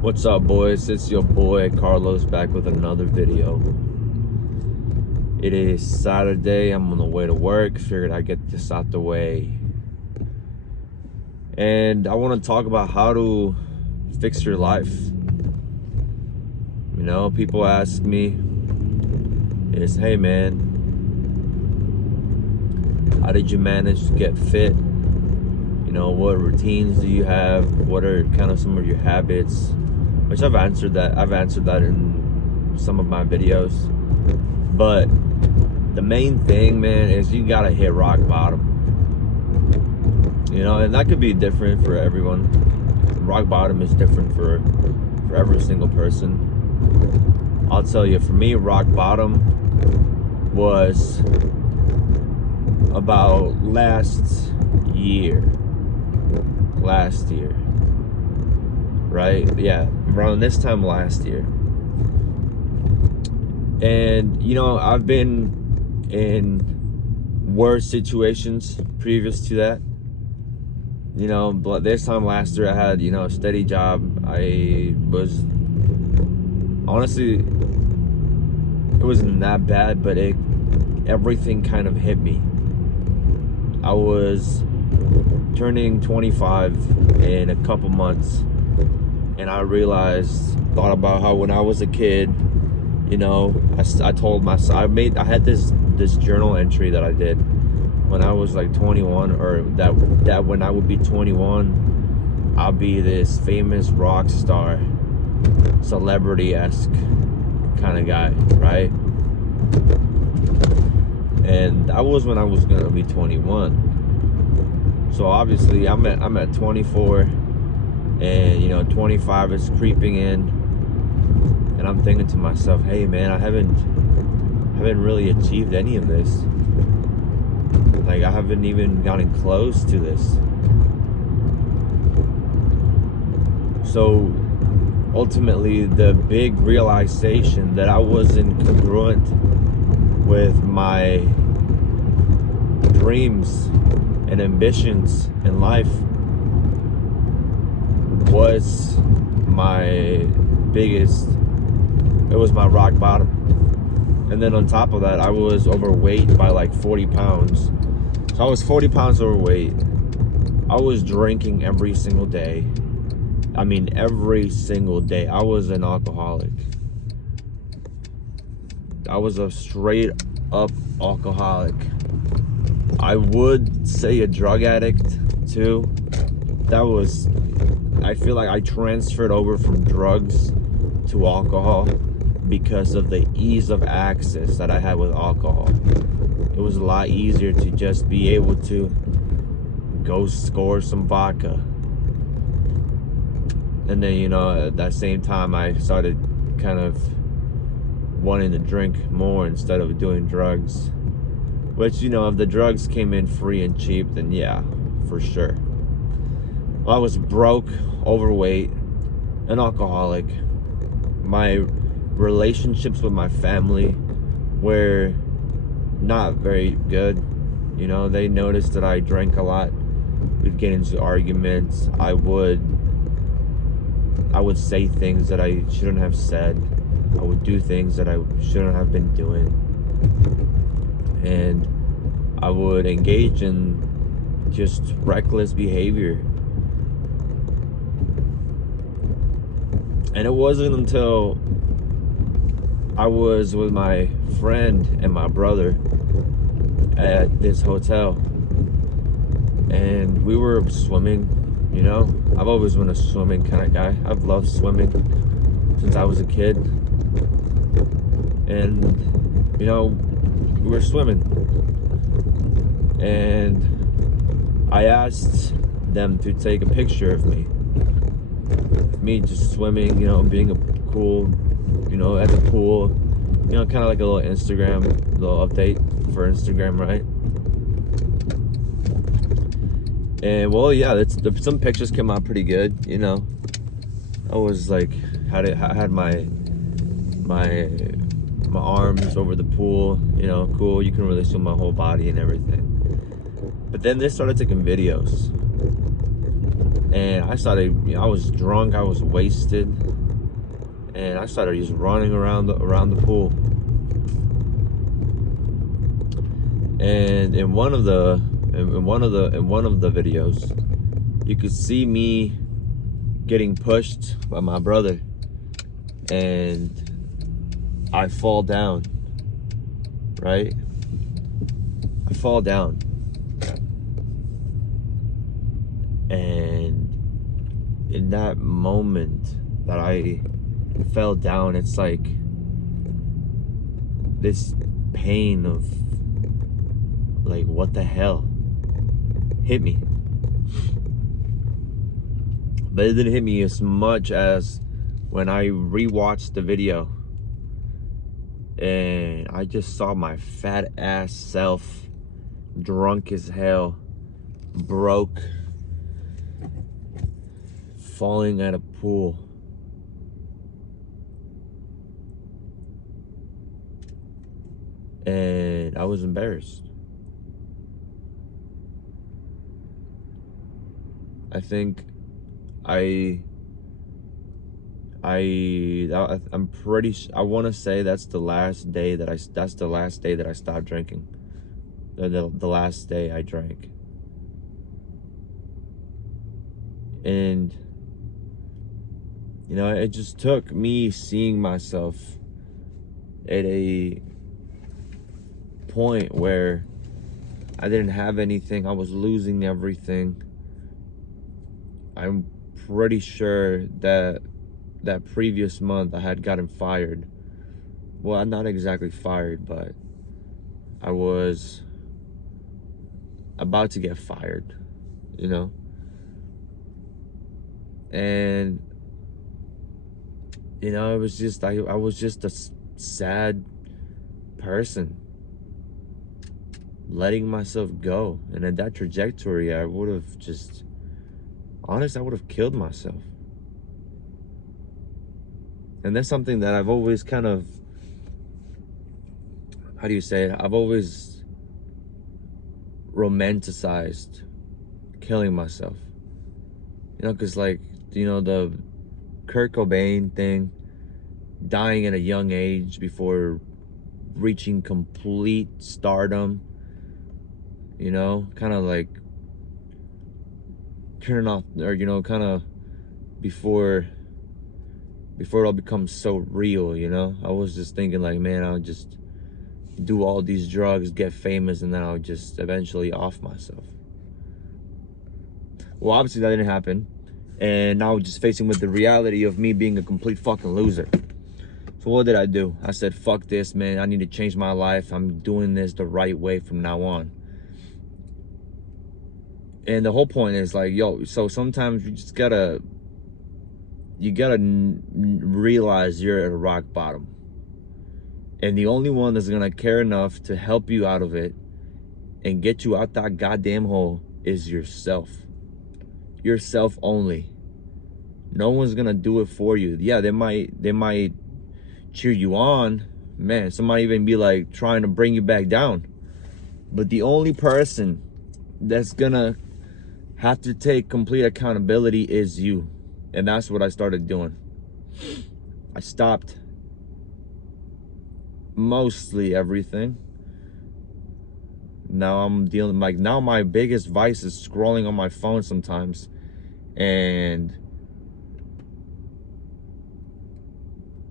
What's up, boys? It's your boy Carlos back with another video. It is Saturday. I'm on the way to work. Figured I'd get this out the way. And I want to talk about how to fix your life. You know, people ask me, hey man, how did you manage to get fit? You know, what routines do you have? What are kind of some of your habits? Which I've answered that in some of my videos. But the main thing, man, is you gotta hit rock bottom. You know, and that could be different for everyone. Rock bottom is different for every single person. I'll tell you, for me, rock bottom was about last year, right? Yeah, around this time last year. And you know, I've been in worse situations previous to that. You know, but this time last year I had, you know, a steady job. I was honestly, it wasn't that bad, but everything kind of hit me. I was turning 25 in a couple months, and I thought about how when I was a kid, you know, I told myself, I had this journal entry that I did when I was like 21, or that when I would be 21, I'll be this famous rock star, celebrity-esque kind of guy, right? And that was when I was gonna be 21. So obviously I'm at 24, and you know, 25 is creeping in, and I'm thinking to myself, hey man, I haven't really achieved any of this. Like, I haven't even gotten close to this. So ultimately, the big realization that I wasn't congruent with my dreams and ambitions in life was my rock bottom. And then on top of that, I was overweight by like 40 pounds. So I was 40 pounds overweight. I was drinking every single day. I mean, every single day. I was an alcoholic. I was a straight up alcoholic. I would say a drug addict too. I feel like I transferred over from drugs to alcohol because of the ease of access that I had with alcohol. It was a lot easier to just be able to go score some vodka. And then, you know, at that same time, I started kind of wanting to drink more instead of doing drugs. Which, you know, if the drugs came in free and cheap, then yeah, for sure. Well, I was broke, overweight, an alcoholic. My relationships with my family were not very good. You know, they noticed that I drank a lot. We'd get into arguments. I would say things that I shouldn't have said. I would do things that I shouldn't have been doing. And I would engage in just reckless behavior. And it wasn't until I was with my friend and my brother at this hotel, and we were swimming. You know, I've always been a swimming kind of guy. I've loved swimming since I was a kid. And, you know, we were swimming, and I asked them to take a picture of me just swimming, you know, being a cool, you know, at the pool, you know, kind of like a little update for Instagram, right? And well, yeah, some pictures came out pretty good, you know. I was like, I had my arms over the pool, you know, cool. You can really see my whole body and everything. But then they started taking videos. And I started, I was drunk, I was wasted, and I started just running around the pool. And in one of the videos, you could see me getting pushed by my brother, and I fall down, right? I fall down. And in that moment that I fell down, it's like this pain of like, what the hell hit me. But it didn't hit me as much as when I rewatched the video and I just saw my fat ass self, drunk as hell, broke, falling at a pool. And I was embarrassed. I think I'm pretty I want to say that's the last day that I stopped drinking. The last day I drank. And you know, it just took me seeing myself at a point where I didn't have anything. I was losing everything. I'm pretty sure that previous month I had gotten fired. Well, not exactly fired, but I was about to get fired, you know? And, you know, it was just, I was just a sad person, letting myself go. And in that trajectory, I would have just, honest, I would have killed myself. And that's something that I've always kind of, how do you say it? I've always romanticized killing myself. You know, because like, you know, the Kurt Cobain thing, dying at a young age before reaching complete stardom, you know, kind of like turning off, or, you know, kind of before it all becomes so real, you know? I was just thinking like, man, I'll just do all these drugs, get famous, and then I'll just eventually off myself. Well, obviously that didn't happen. And now just facing with the reality of me being a complete fucking loser. So what did I do? I said, fuck this, man. I need to change my life. I'm doing this the right way from now on. And the whole point is like, yo, so sometimes you just gotta, realize you're at a rock bottom. And the only one that's gonna care enough to help you out of it and get you out that goddamn hole is yourself. Yourself only. No one's gonna do it for you. Yeah, they might cheer you on. Man, some might even be like trying to bring you back down. But the only person that's gonna have to take complete accountability is you. And that's what I started doing. I stopped mostly everything. Now I'm dealing, like, now my biggest vice is scrolling on my phone sometimes. And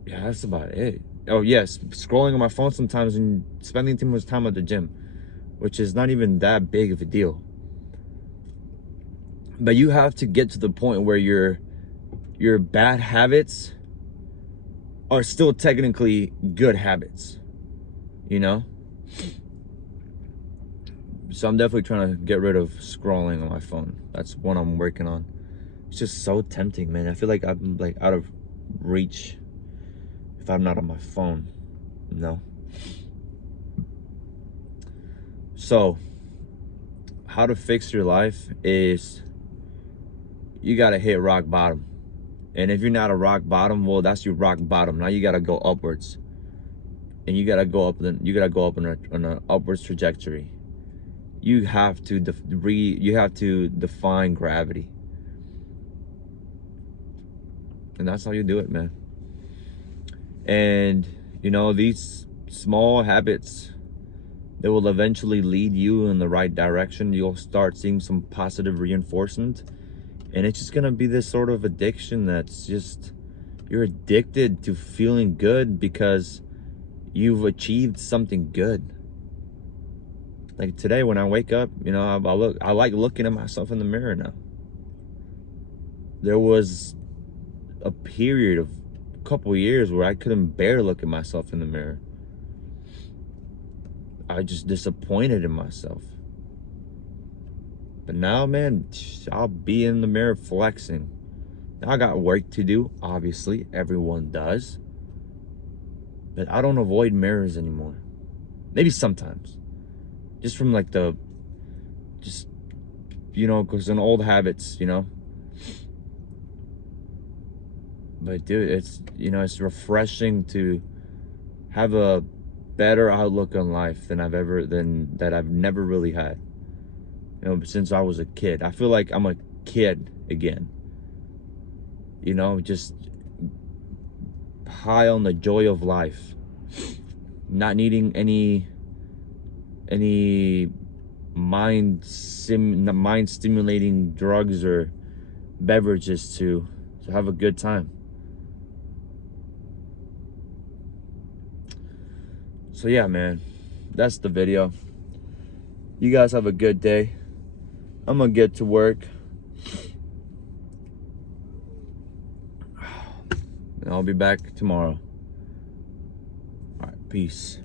yeah, that's about it. Oh yes, scrolling on my phone sometimes and spending too much time at the gym, which is not even that big of a deal. But you have to get to the point where your bad habits are still technically good habits, you know? So I'm definitely trying to get rid of scrolling on my phone. That's what I'm working on. It's just so tempting, man. I feel like I'm like out of reach if I'm not on my phone, you know? So how to fix your life is you gotta hit rock bottom. And if you're not a rock bottom, well, that's your rock bottom. Now you gotta go upwards. And you gotta go up on an upwards trajectory. You have to define gravity. And that's how you do it, man. And, you know, these small habits, they will eventually lead you in the right direction. You'll start seeing some positive reinforcement. And it's just going to be this sort of addiction that's just, you're addicted to feeling good because you've achieved something good. Like today when I wake up, you know, I like looking at myself in the mirror now. There was a period of a couple years where I couldn't bear look at myself in the mirror. I just disappointed in myself. But now, man, I'll be in the mirror flexing. Now I got work to do, obviously, everyone does. But I don't avoid mirrors anymore. Maybe sometimes. Just from like you know, because in old habits, you know. But dude, it's, you know, it's refreshing to have a better outlook on life than I've never really had. You know, since I was a kid. I feel like I'm a kid again. You know, just high on the joy of life. Not needing any mind stimulating drugs or beverages to have a good time. So yeah, man, that's the video. You guys have a good day. I'm gonna get to work. And I'll be back tomorrow. All right, peace.